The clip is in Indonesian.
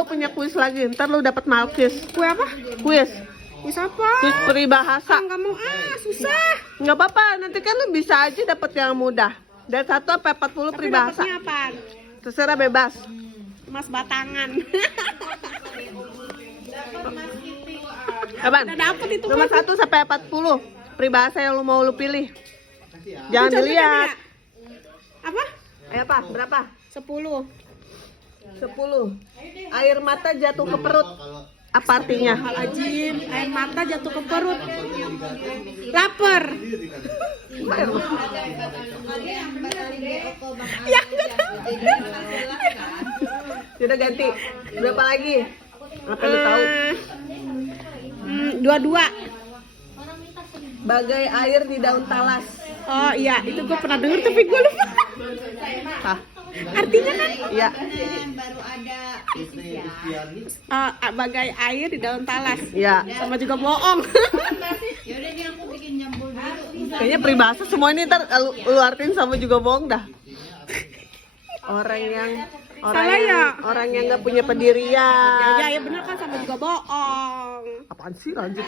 Gue punya kuis lagi, ntar lu dapat malkis. Kue apa? Kuis. Kuis apa? Kuis peribahasa. Nggak mau susah. Nggak apa-apa, nanti kan lu bisa aja dapat yang mudah. Dari 1 sampai 40 Tapi peribahasa. dapatnya apa? Terserah bebas. Emas batangan. Apaan? Udah dapet itu Nomor kan? 1 sampai 40 peribahasa yang lu mau lu pilih. Jangan Itu contohnya dilihat. ya? Apa? Ayo apa? Berapa? 10. 10. Air mata jatuh ke perut. Apa artinya? Alajim, air mata jatuh ke perut. Lapar. Ya enggak tahu. Sudah ganti. Berapa lagi? Apa lu tahu? 22. Bagai air di daun talas. Oh iya, itu gue pernah denger tapi gue lupa. Hah? Artinya kan Iya. bagai air di daun talas. Iya. Sama juga bohong. Kayaknya peribahasa semua ini ntar lu artiin sama juga bohong dah. Orang yang nggak punya pendirian. Ya bener kan sama juga bohong. Apaan sih lanjut?